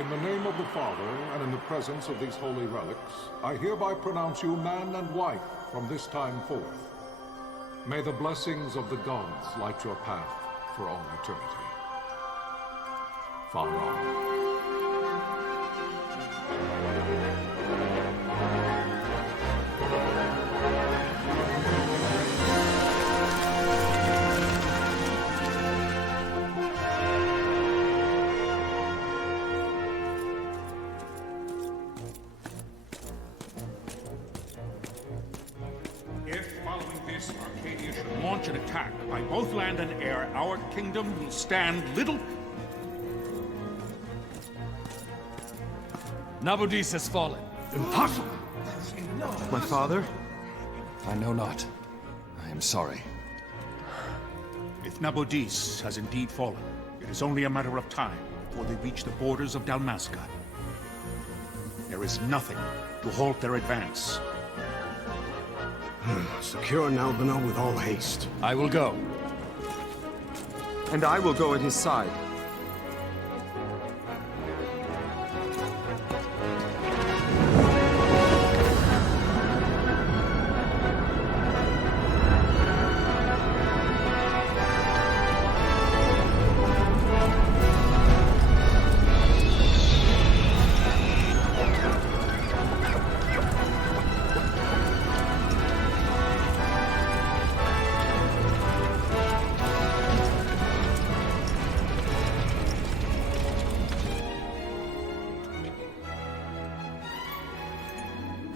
In the name of the Father, and in the presence of these holy relics, I hereby pronounce you man and wife from this time forth. May the blessings of the gods light your path for all eternity. Vaan. Archadia should launch an attack by both land and air, our kingdom will stand little... Nabudis has fallen. Impossible! My father? I know not. I am sorry. If Nabudis has indeed fallen, it is only a matter of time before they reach the borders of Dalmasca. There is nothing to halt their advance. Secure Nalbina with all haste. I will go. And I will go at his side.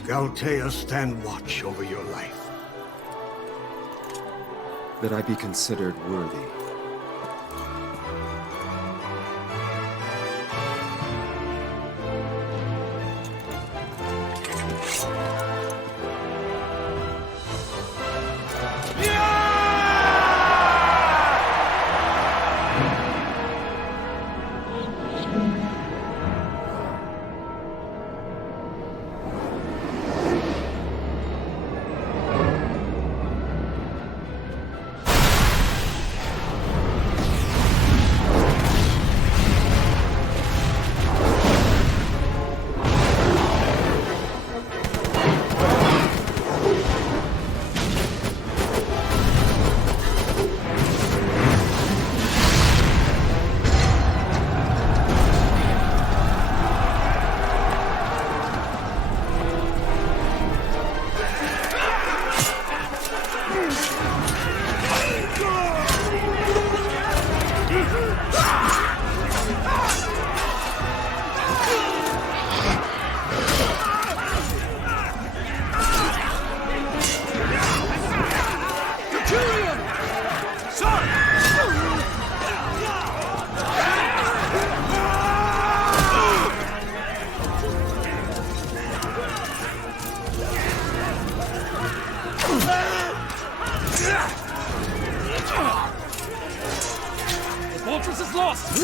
Galtea, stand watch over your life. That I be considered worthy.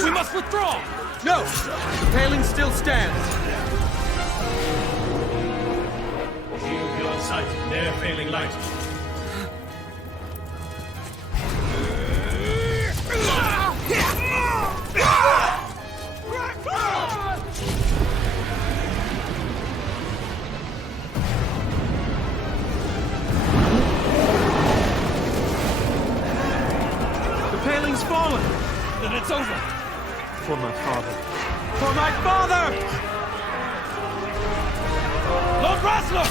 We must withdraw! No! The paling still stands! Shield beyond sight, near failing light. The paling's fallen! Then it's over! For my father. For my father! Lord Rasler!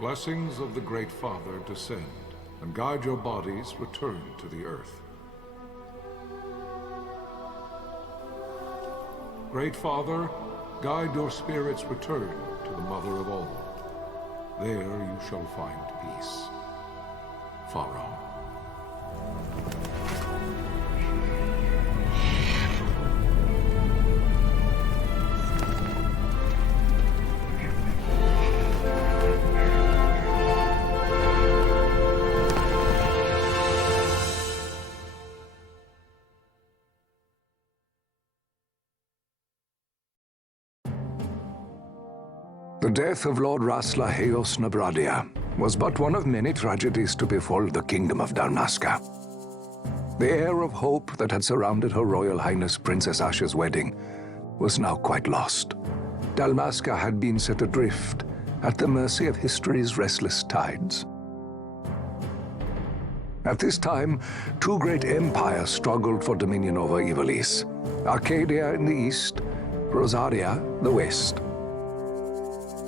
Blessings of the Great Father descend, and guide your bodies return to the earth. Great Father, guide your spirits return to the Mother of all. There you shall find peace. Pharaoh. The death of Lord Rasla Heos Nabradia was but one of many tragedies to befall the Kingdom of Dalmasca. The air of hope that had surrounded Her Royal Highness Princess Ashe's wedding was now quite lost. Dalmasca had been set adrift at the mercy of history's restless tides. At this time, two great empires struggled for dominion over Ivalice: Archadia in the east, Rozarria the west.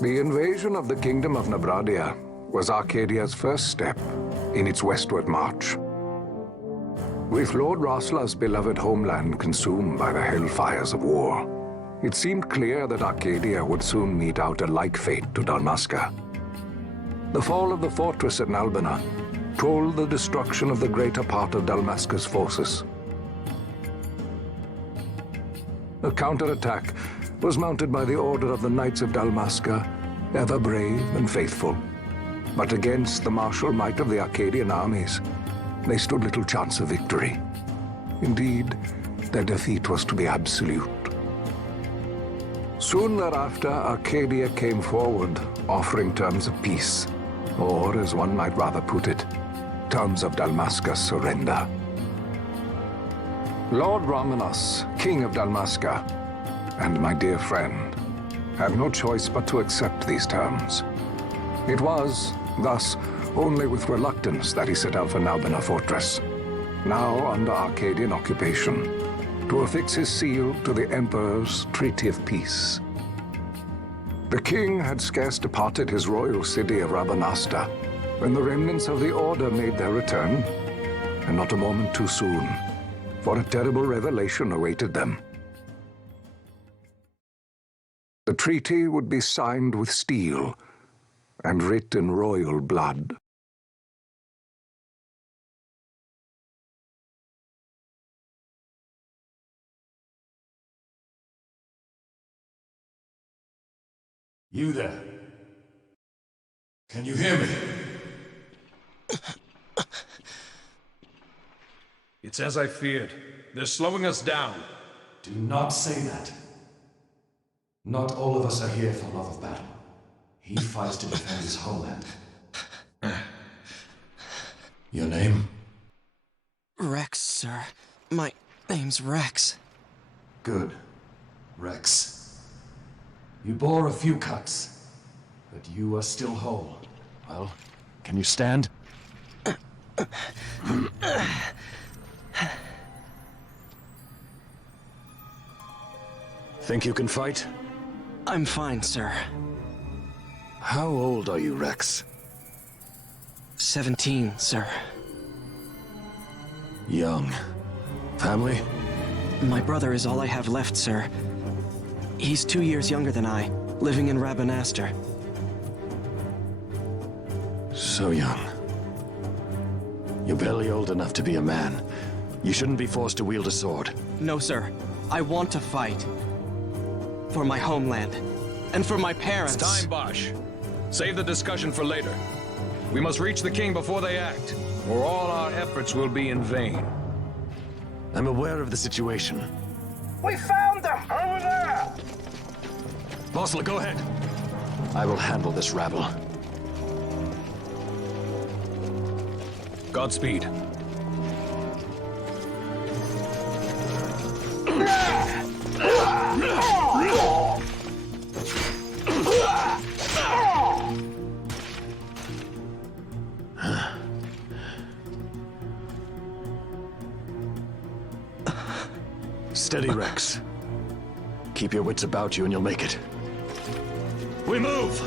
The invasion of the Kingdom of Nabradia was Arcadia's first step in its westward march. With Lord Rasla's beloved homeland consumed by the hellfires of war, it seemed clear that Archadia would soon mete out a like fate to Dalmasca. The fall of the fortress at Nalbina told the destruction of the greater part of Dalmasca's forces. A counterattack was mounted by the order of the Knights of Dalmasca, ever brave and faithful. But against the martial might of the Archadian armies, they stood little chance of victory. Indeed, their defeat was to be absolute. Soon thereafter, Archadia came forward, offering terms of peace, or, as one might rather put it, terms of Dalmasca's surrender. Lord Romanos, King of Dalmasca, and my dear friend, had no choice but to accept these terms. It was, thus, only with reluctance that he set out for Nalbina Fortress, now under Arcadian occupation, to affix his seal to the Emperor's Treaty of Peace. The king had scarce departed his royal city of Rabanasta when the remnants of the Order made their return, and not a moment too soon, for a terrible revelation awaited them. The treaty would be signed with steel and writ in royal blood. You there? Can you hear me? It's as I feared. They're slowing us down. Do not say that. Not all of us are here for love of battle. He fights to defend his homeland. Your name? Rex, sir. My name's Rex. Good. Rex. You bore a few cuts, but you are still whole. Well, can you stand? Think you can fight? I'm fine, sir. How old are you, Rex? 17, sir. Young. Family? My brother is all I have left, sir. He's 2 years younger than I, living in Rabanasta. So young. You're barely old enough to be a man. You shouldn't be forced to wield a sword. No, sir. I want to fight. For my homeland. And for my parents. It's time, Bosch. Save the discussion for later. We must reach the king before they act, or all our efforts will be in vain. I'm aware of the situation. We found them! Over there! Bossler, go ahead. I will handle this rabble. Godspeed. Steady, Rex. Keep your wits about you and you'll make it. We move!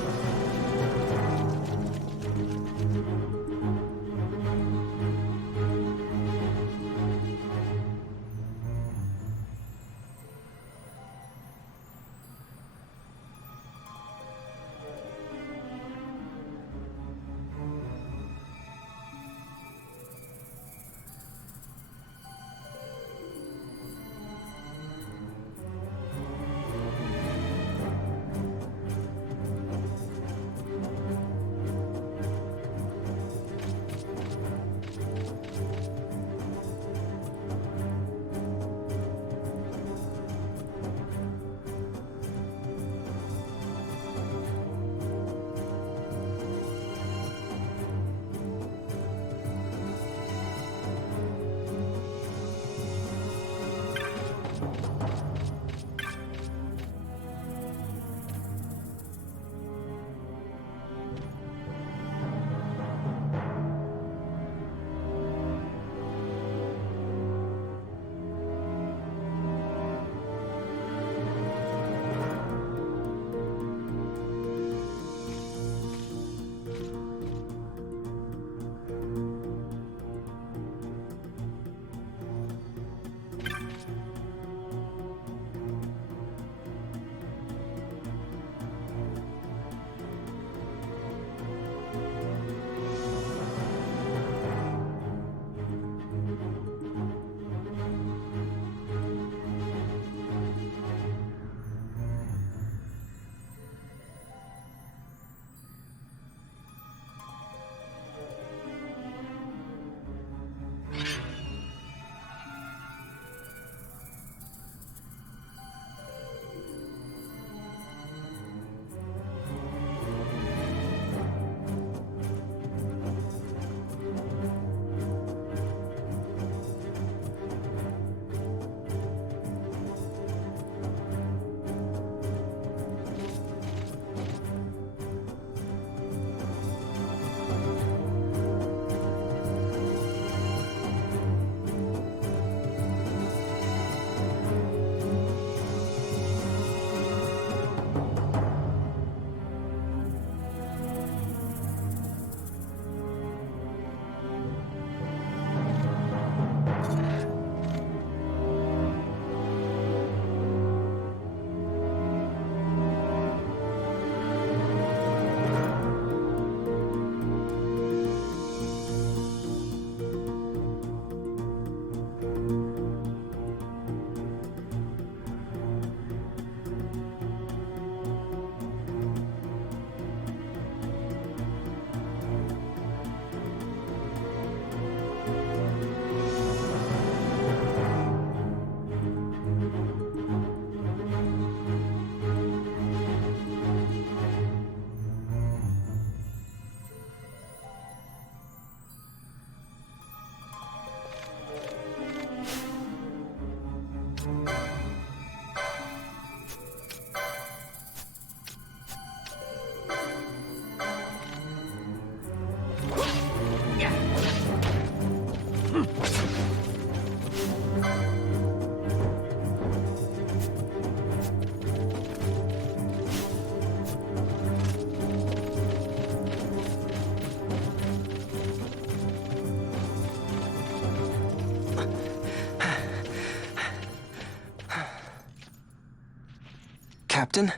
Captain?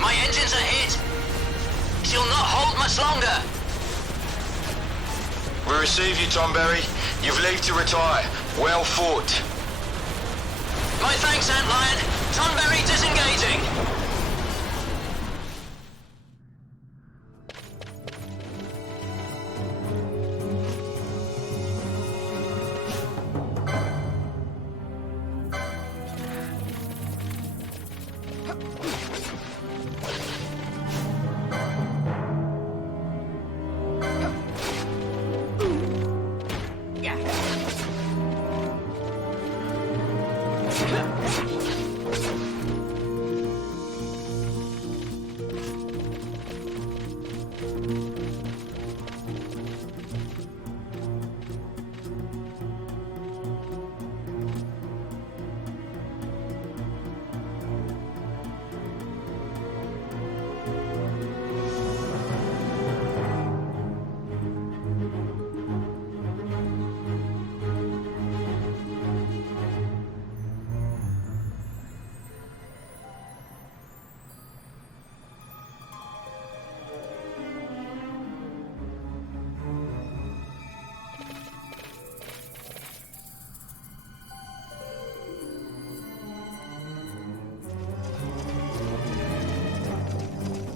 My engines are hit. She'll not hold much longer. We receive you, Tonberry. You've leave to retire. Well fought. My thanks, Antlion. Tonberry disengaging.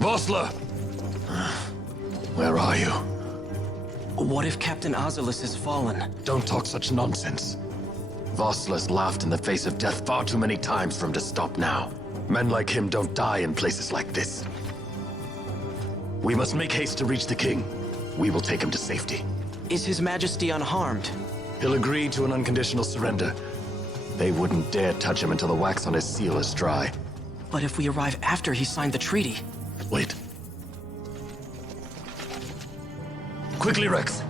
Vossler! Where are you? What if Captain Ivalice has fallen? Don't talk such nonsense. Vossler's laughed in the face of death far too many times for him to stop now. Men like him don't die in places like this. We must make haste to reach the king. We will take him to safety. Is His Majesty unharmed? He'll agree to an unconditional surrender. They wouldn't dare touch him until the wax on his seal is dry. But if we arrive after he signed the treaty... Wait. Quickly, Rex.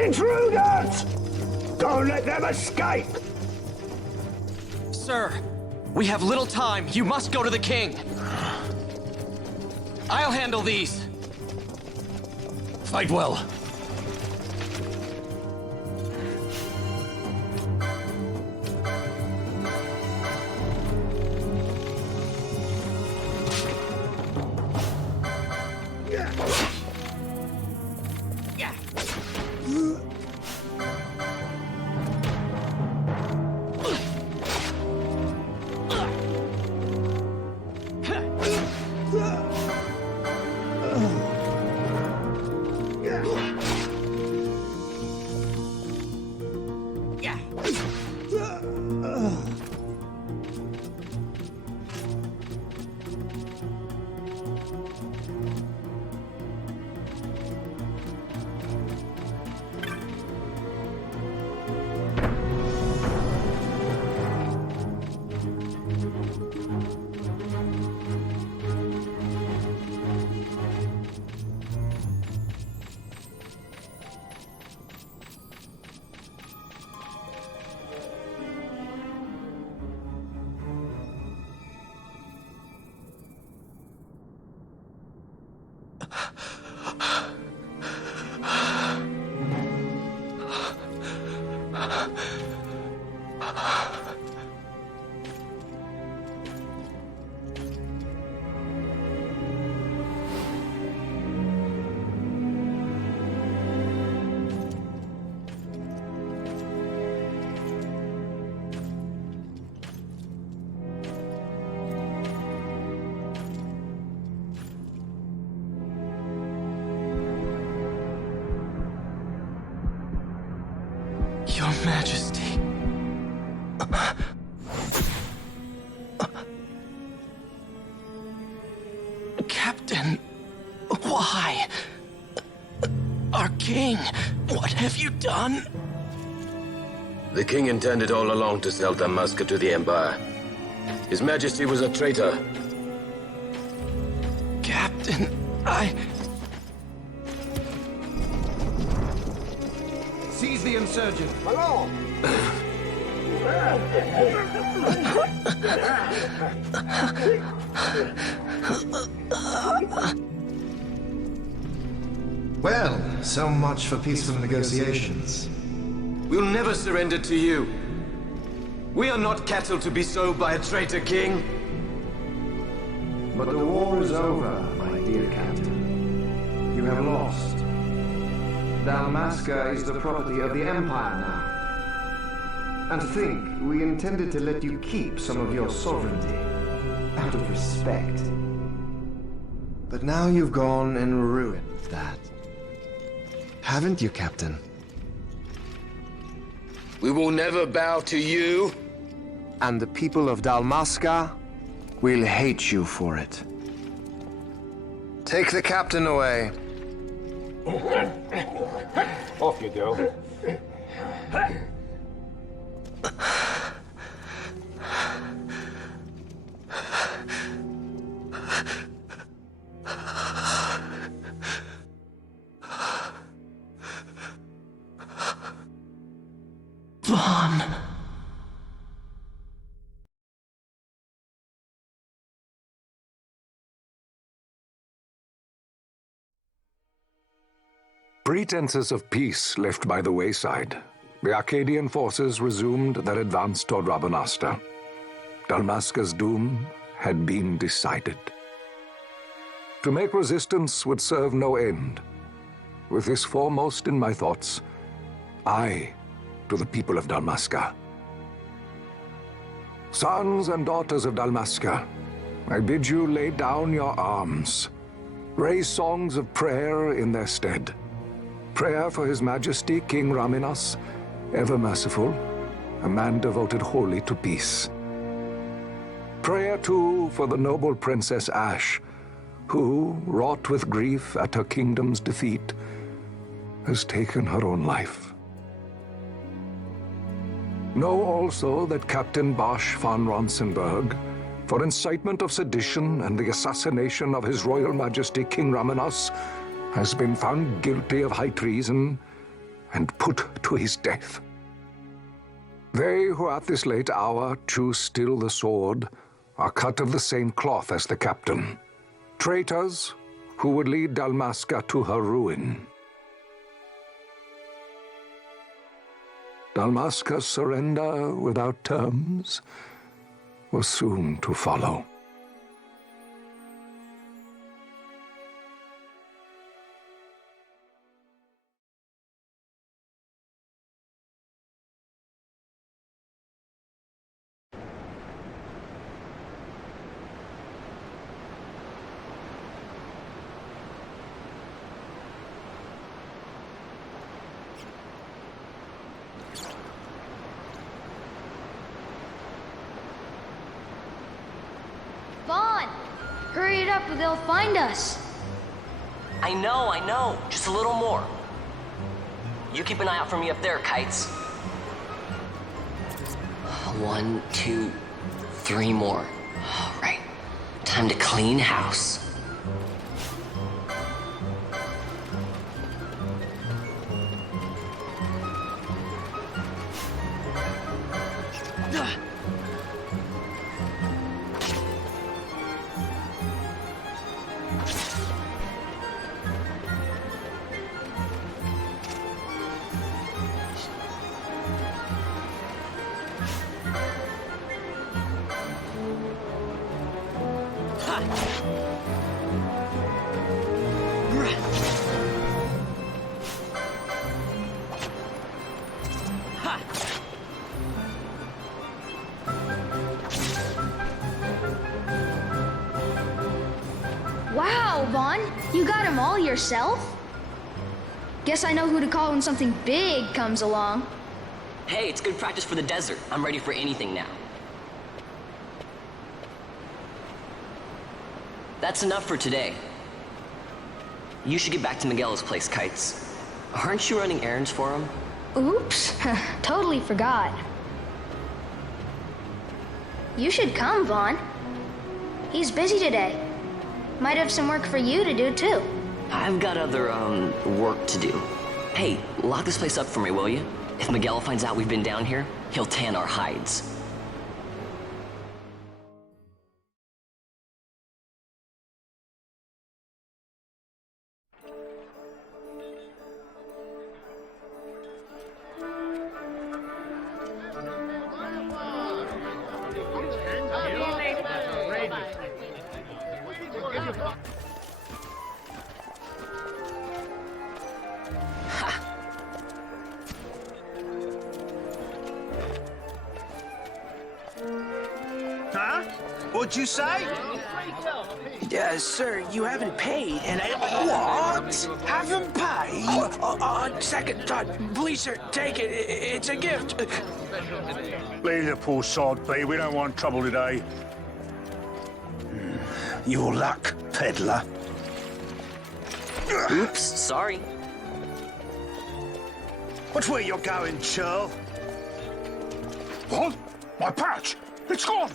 Intruders! Don't let them escape! Sir, we have little time. You must go to the king. I'll handle these. Fight well. Your Majesty. Captain, why? Our king, what have you done? The king intended all along to sell Dalmasca to the Empire. His Majesty was a traitor. Captain, Seize the insurgent. Hello! Well, so much for peaceful negotiations. We'll never surrender to you. We are not cattle to be sold by a traitor king. But the war is over, my dear Captain. You have lost. Dalmasca is the property of the Empire now. And to think, we intended to let you keep some of your sovereignty, out of respect. But now you've gone and ruined that. Haven't you, Captain? We will never bow to you. And the people of Dalmasca will hate you for it. Take the captain away. Off you go. Vaan. Pretenses of peace left by the wayside, the Archadian forces resumed their advance toward Rabanasta. Dalmasca's doom had been decided. To make resistance would serve no end. With this foremost in my thoughts, I to the people of Dalmasca. Sons and daughters of Dalmasca, I bid you lay down your arms. Raise songs of prayer in their stead. Prayer for His Majesty King Raminas, ever merciful, a man devoted wholly to peace. Prayer, too, for the noble Princess Ashe, who, wrought with grief at her kingdom's defeat, has taken her own life. Know also that Captain Bosch von Ronsenberg, for incitement of sedition and the assassination of His Royal Majesty King Raminas, has been found guilty of high treason and put to his death. They who at this late hour choose still the sword are cut of the same cloth as the captain. Traitors who would lead Dalmasca to her ruin. Dalmasca's surrender without terms was soon to follow. Vaan! Hurry it up or they'll find us. I know. Just a little more. You keep an eye out for me up there, Kites. 1, 2, 3 more. All right. Time to clean house. Wow, Vaan! You got him all yourself? Guess I know who to call when something big comes along. Hey, it's good practice for the desert. I'm ready for anything now. That's enough for today. You should get back to Miguel's place, Kites. Aren't you running errands for him? Oops, totally forgot. You should come, Vaan. He's busy today. Might have some work for you to do, too. I've got other, work to do. Hey, lock this place up for me, will you? If Miguel finds out we've been down here, he'll tan our hides. Huh? What'd you say? Sir, you haven't paid, and I... What? Haven't paid? On second thought, please, sir, take it. It's a gift. Leave the poor sod be. We don't want trouble today. Your luck, peddler. Oops, sorry. Watch where you're going, churl. What? My pouch! It's gone!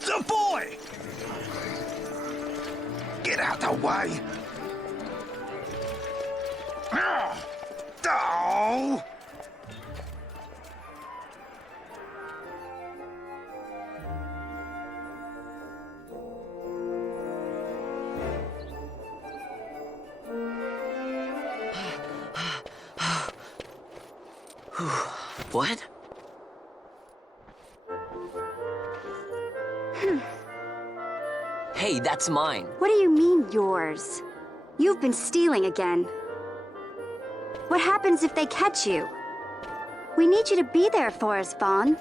The boy! Get out the way! Oh! What? Hey, that's mine. What do you mean, yours? You've been stealing again. What happens if they catch you? We need you to be there for us, Vaan.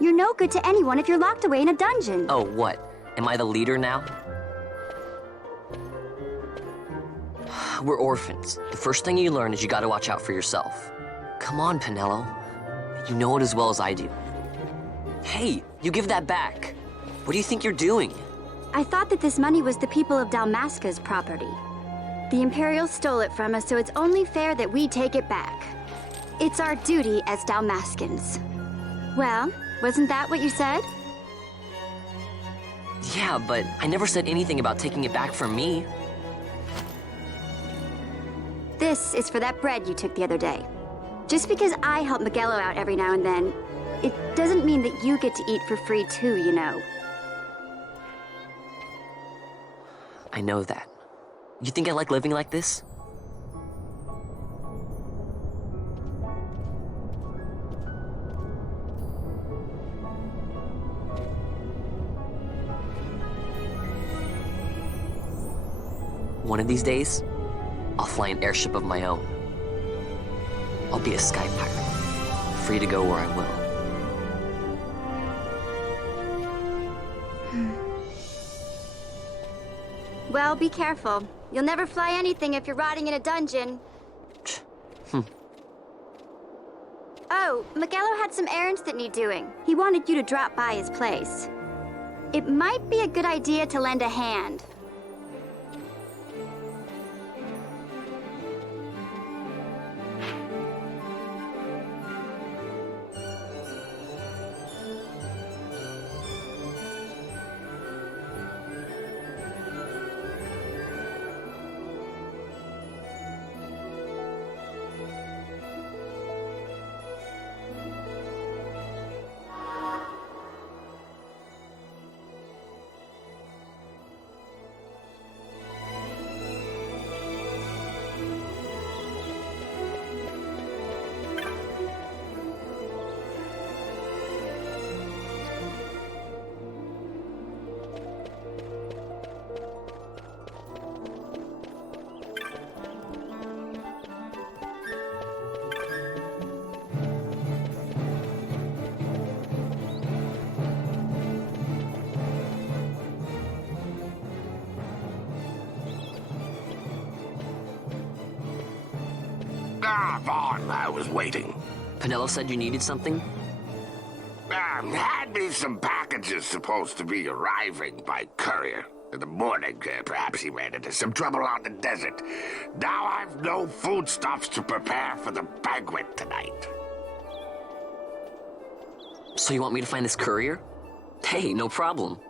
You're no good to anyone if you're locked away in a dungeon. Oh, what? Am I the leader now? We're orphans. The first thing you learn is you gotta watch out for yourself. Come on, Penelo. You know it as well as I do. Hey, you give that back. What do you think you're doing? I thought that this money was the people of Dalmasca's property. The Imperials stole it from us, so it's only fair that we take it back. It's our duty as Dalmascans. Well, wasn't that what you said? Yeah, but I never said anything about taking it back from me. This is for that bread you took the other day. Just because I help Miguelo out every now and then, it doesn't mean that you get to eat for free too, you know. I know that. You think I like living like this? One of these days, I'll fly an airship of my own. I'll be a sky pirate, free to go where I will. Well, be careful. You'll never fly anything if you're rotting in a dungeon. Oh, Miguelo had some errands that need doing. He wanted you to drop by his place. It might be a good idea to lend a hand. Vaan, I was waiting. Penelo said you needed something? Had me some packages supposed to be arriving by courier. In the morning, perhaps he ran into some trouble out in the desert. Now I've no foodstuffs to prepare for the banquet tonight. So you want me to find this courier? Hey, no problem.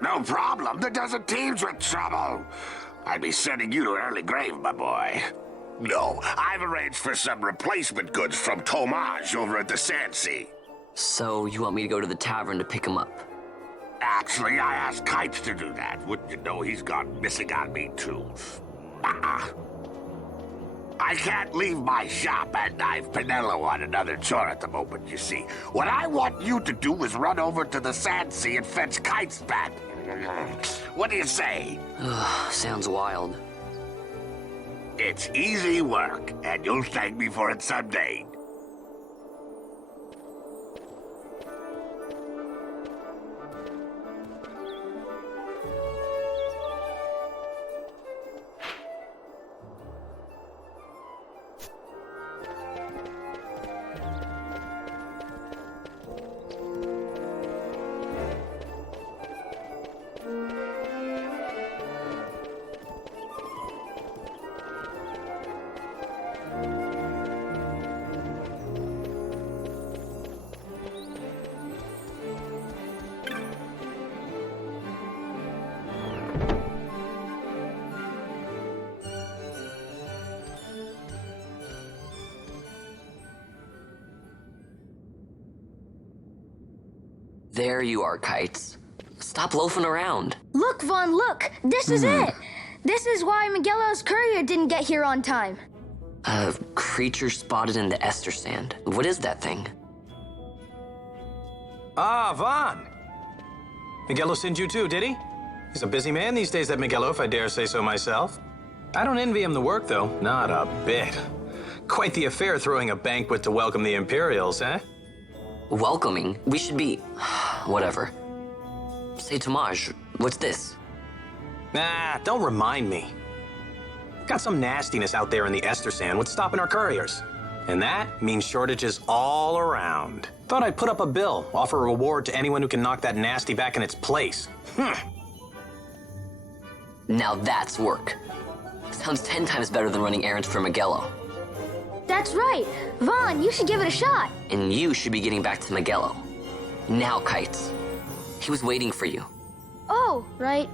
No problem. The desert teems with trouble. I'd be sending you to an early grave, my boy. No, I've arranged for some replacement goods from Tomage over at the Sand Sea. So you want me to go to the tavern to pick him up? Actually, I asked Kites to do that. Wouldn't you know he's gone missing on me, too? I can't leave my shop, and I've Penelo on another chore at the moment, you see. What I want you to do is run over to the Sand Sea and fetch Kites back. What do you say? Sounds wild. It's easy work, and you'll thank me for it someday. There you are, Kites. Stop loafing around. Look, Vaan, look! This is it! This is why Miguelo's courier didn't get here on time. A creature spotted in the Ester Sand. What is that thing? Ah, Vaan! Miguelo sent you too, did he? He's a busy man these days, that Miguelo, if I dare say so myself. I don't envy him the work, though. Not a bit. Quite the affair throwing a banquet to welcome the Imperials, eh? Welcoming? We should be... whatever. Say, Tomage, what's this? Nah, don't remind me. Got some nastiness out there in the Ester Sand. What's stopping our couriers? And that means shortages all around. Thought I'd put up a bill, offer a reward to anyone who can knock that nasty back in its place. Now that's work. Sounds 10 times better than running errands for Miguelo. That's right. Vaan, you should give it a shot. And you should be getting back to Miguelo. Now, Kites. He was waiting for you. Oh, right.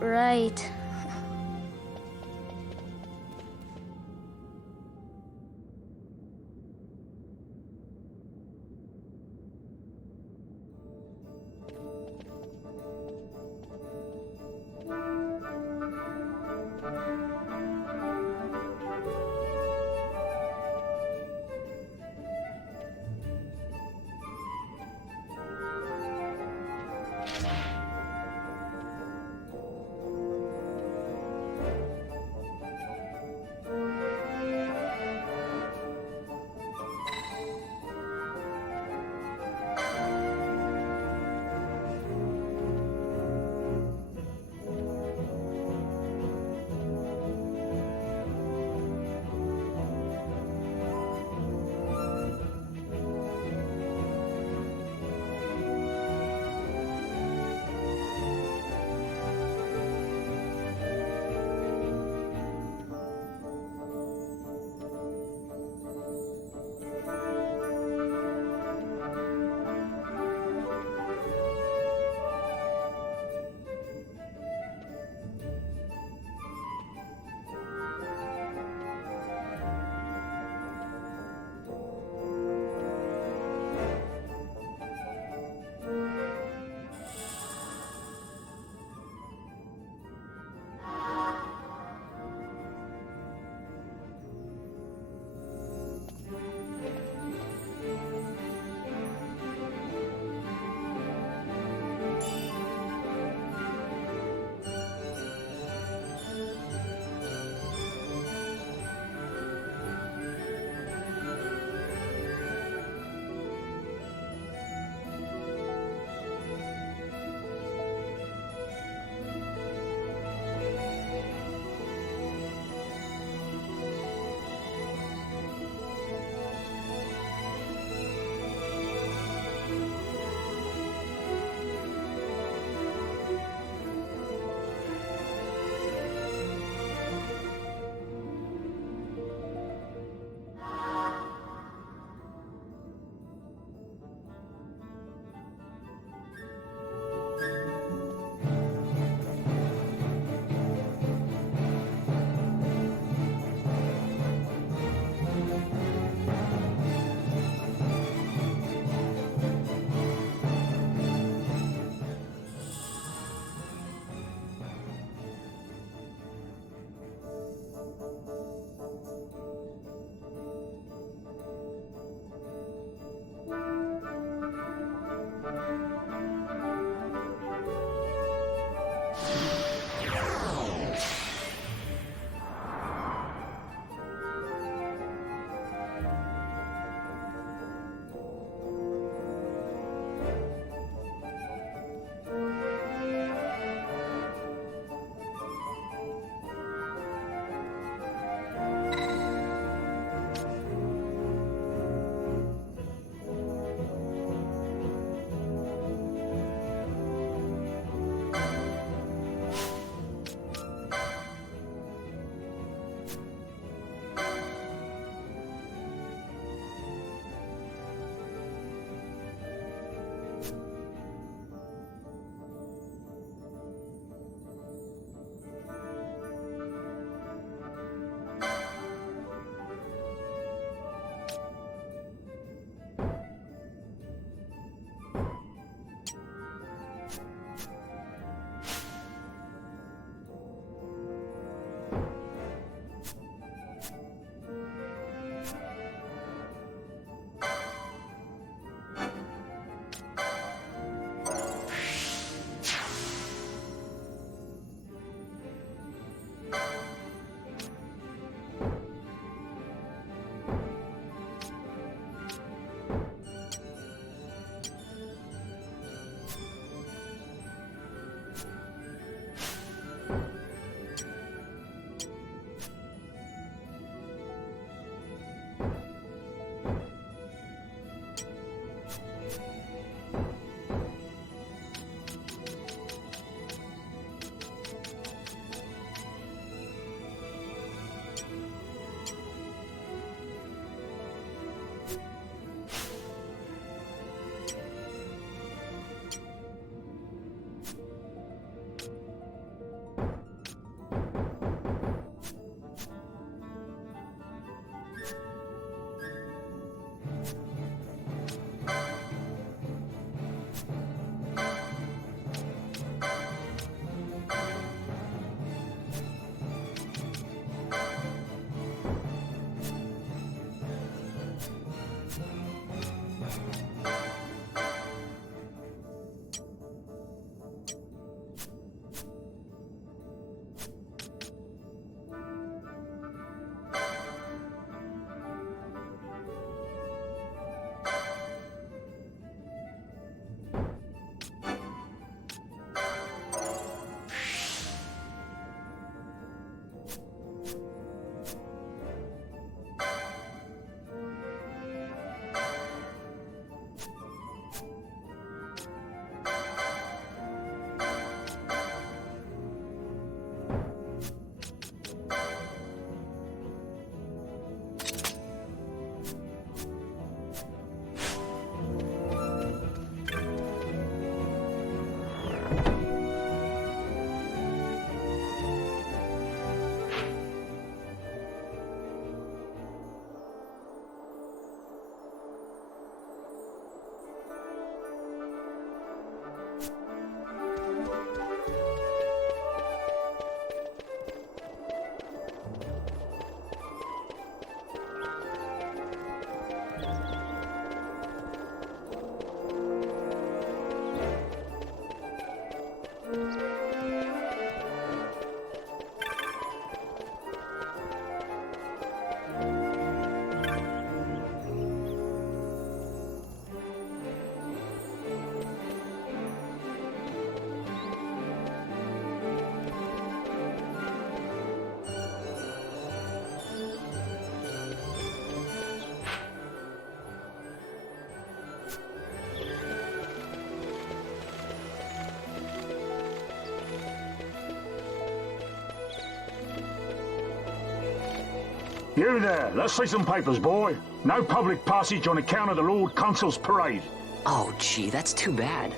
You there, let's see some papers, boy. No public passage on account of the Lord Consul's parade. Oh, gee, that's too bad.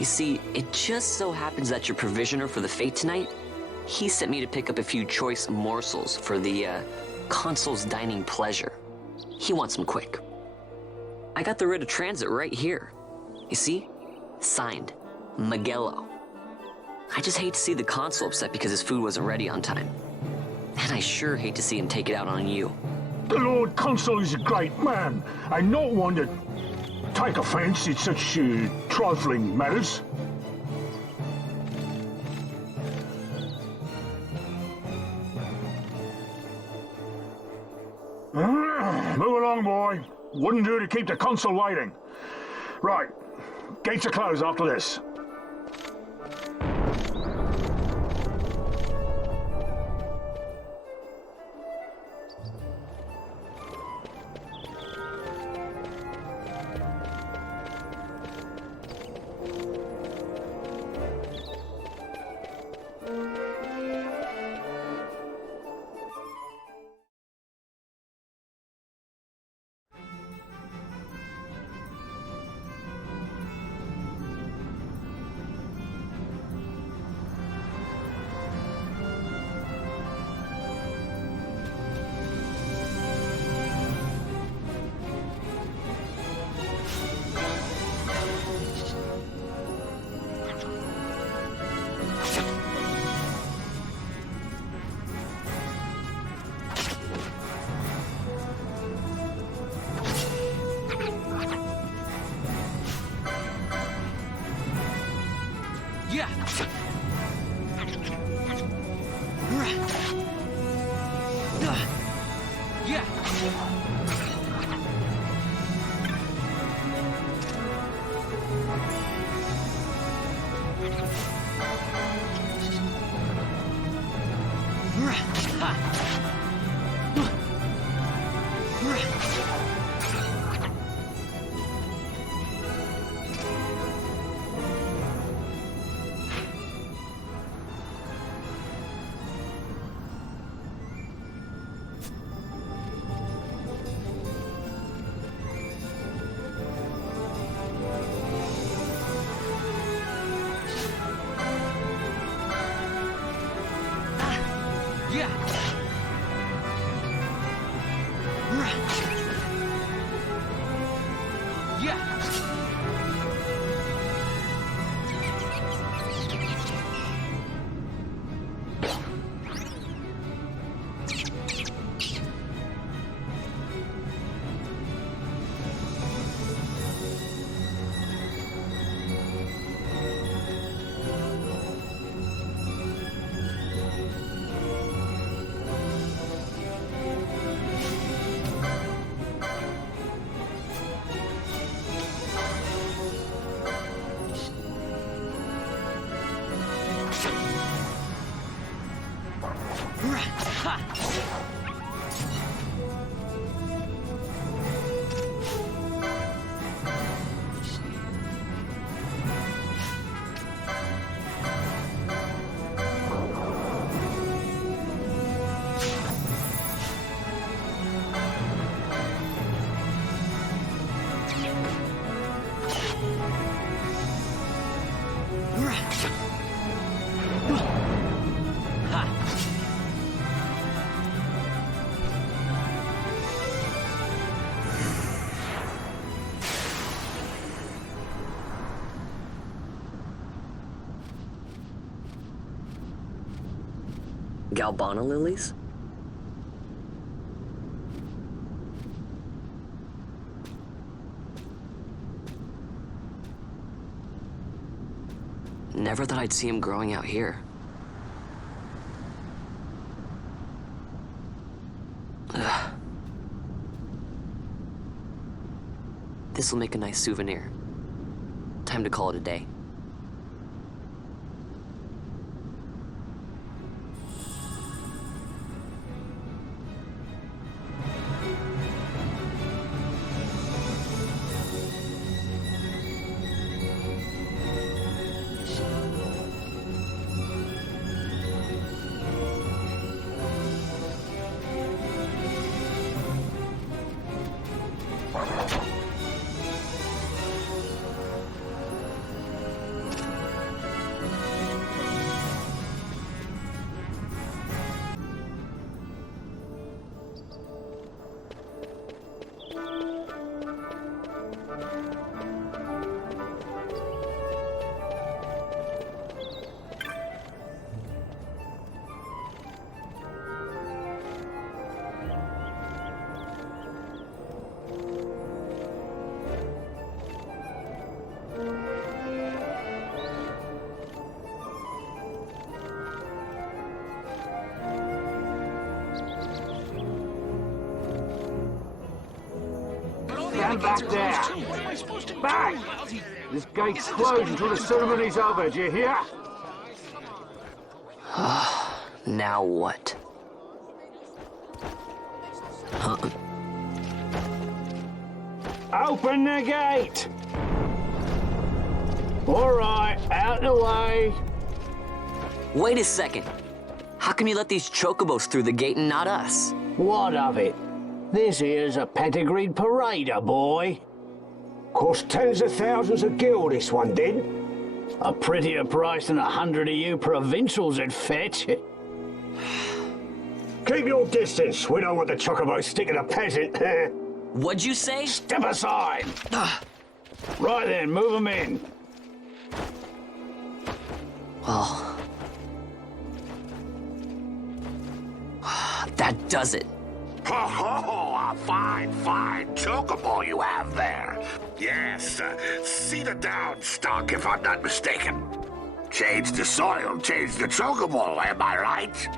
You see, it just so happens that your provisioner for the fete tonight, he sent me to pick up a few choice morsels for the, Consul's dining pleasure. He wants them quick. I got the writ of transit right here. You see? Signed, Magello. I just hate to see the Consul upset because his food wasn't ready on time. And I sure hate to see him take it out on you. The Lord Consul is a great man, and not one to take offense in such trifling matters. Move along, boy. Wouldn't do to keep the Consul waiting. Right. Gates are closed after this. Galbana lilies? Never thought I'd see him growing out here. Ugh. This'll make a nice souvenir. Time to call it a day. Stand back there. Back! This gate's closed until the ceremony's over, do you hear? Now what? Open the gate! All right, out the way. Wait a second. How come you let these chocobos through the gate and not us? What of it? This here's a pedigreed parader, boy. Cost tens of thousands of gil, this one did. A prettier price than 100 of you provincials would fetch. Keep your distance. We don't want the chocobos sticking a peasant. What'd you say? Step aside. Right then, move them in. Well... that does it. Oh, a fine chocobo you have there. Yes, cedar down stock, if I'm not mistaken. Change the soil, change the chocobo, am I right?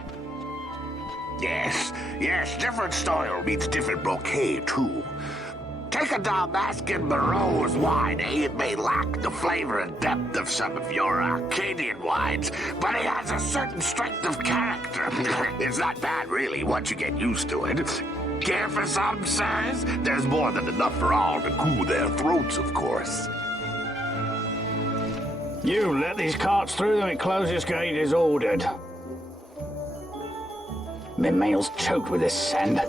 Yes, different soil means different bouquet, too. Take a Dalmascan Moreau's wine, It may lack the flavor and depth of some of your Archadian wines, but it has a certain strength of character. It's not bad, really, once you get used to it. Care for some, sirs? There's more than enough for all to cool their throats, of course. You let these carts through and closest gate is ordered. My mail's choked with this sand.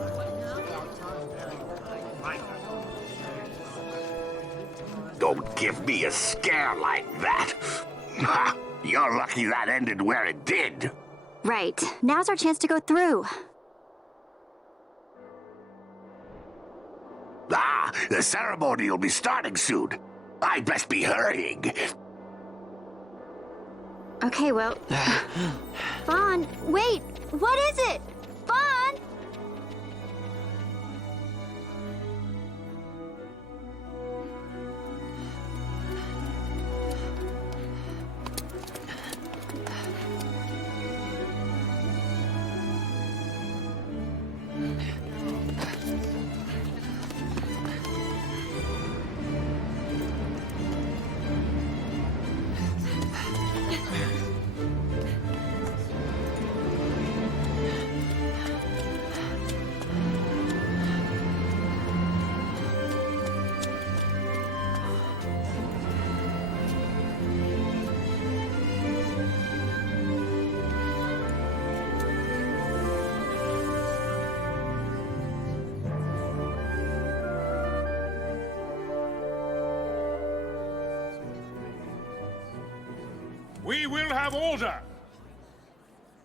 Don't give me a scare like that. You're lucky that ended where it did. Right. Now's our chance to go through. The ceremony will be starting soon. I'd best be hurrying. Okay, well... Vaan, wait! What is it? Vaan! We will have order.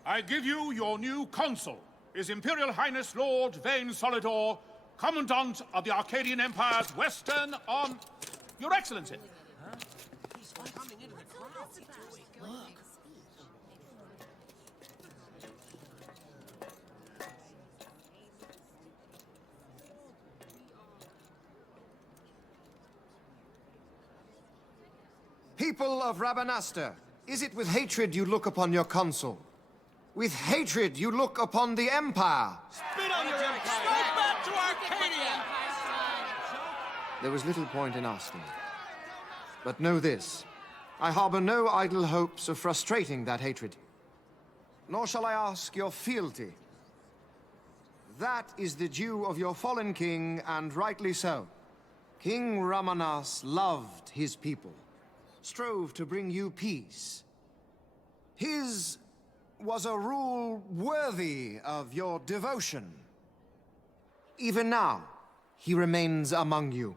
I give you your new consul, His Imperial Highness Lord Vaan Solidor, Commandant of the Archadian Empire's Western on... Your Excellency. People of Rabanastre, is it with hatred you look upon your consul? With hatred you look upon the Empire? Spit on your empire! Straight back to Archadia! There was little point in asking. But know this, I harbor no idle hopes of frustrating that hatred. Nor shall I ask your fealty. That is the due of your fallen king, and rightly so. King Ramanas loved his people, strove to bring you peace. His was a rule worthy of your devotion. Even now, he remains among you,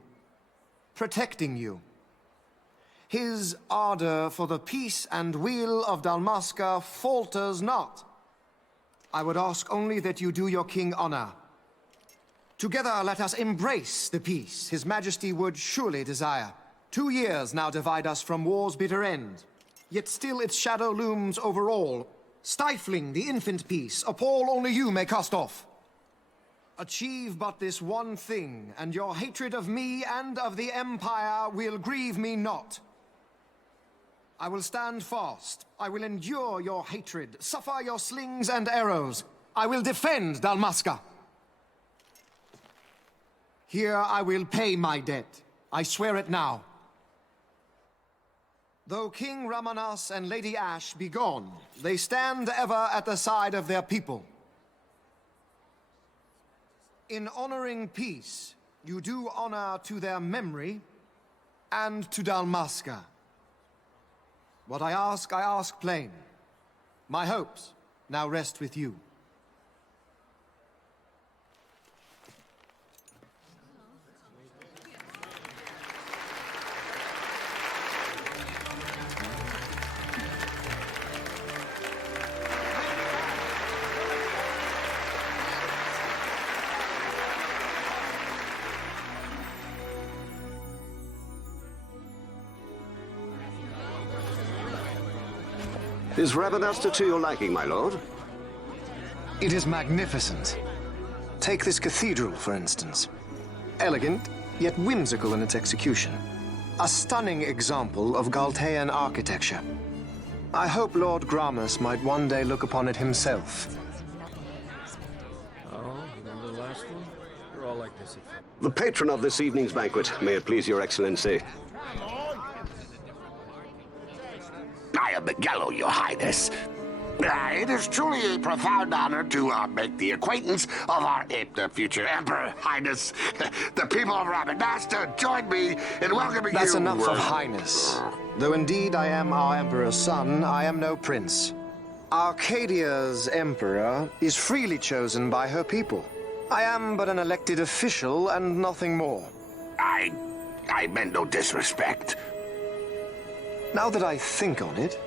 protecting you. His ardor for the peace and weal of Dalmasca falters not. I would ask only that you do your king honor. Together let us embrace the peace His Majesty would surely desire. 2 years now divide us from war's bitter end, yet still its shadow looms over all, stifling the infant peace a pall only you may cast off. Achieve but this one thing, and your hatred of me and of the Empire will grieve me not. I will stand fast. I will endure your hatred, suffer your slings and arrows. I will defend Dalmasca. Here I will pay my debt. I swear it now. Though King Ramanas and Lady Ashe be gone, they stand ever at the side of their people. In honoring peace, you do honor to their memory and to Dalmasca. What I ask plain. My hopes now rest with you. Is Ravenasta to your liking, my lord? It is magnificent. Take this cathedral, for instance. Elegant, yet whimsical in its execution. A stunning example of Galtean architecture. I hope Lord Gramus might one day look upon it himself. Oh, remember the last one? We're all like this. The patron of this evening's banquet, may it please your excellency. I am Miguel, your highness. It is truly a profound honor to make the acquaintance of our future emperor, highness. The people of Ravenasta join me in welcoming you. That's enough of highness. Though indeed I am our emperor's son, I am no prince. Arcadia's emperor is freely chosen by her people. I am but an elected official and nothing more. I meant no disrespect. Now that I think on it,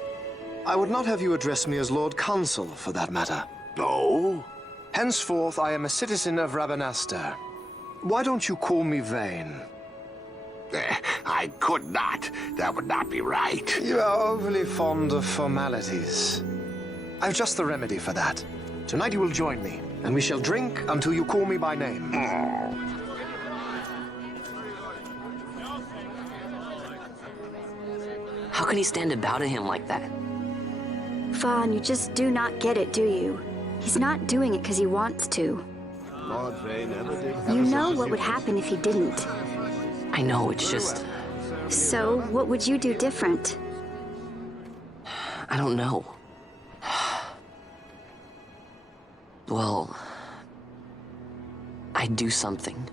I would not have you address me as Lord Consul, for that matter. No? Henceforth, I am a citizen of Ravenasta. Why don't you call me Vaan? I could not. That would not be right. You are overly fond of formalities. I've just the remedy for that. Tonight you will join me, and we shall drink until you call me by name. How can he stand about to him like that? Vaan, you just do not get it, do you? He's not doing it because he wants to. Lord Vaan never did. You know what would happen if he didn't. I know, it's just... So, what would you do different? I don't know. Well... I'd do something.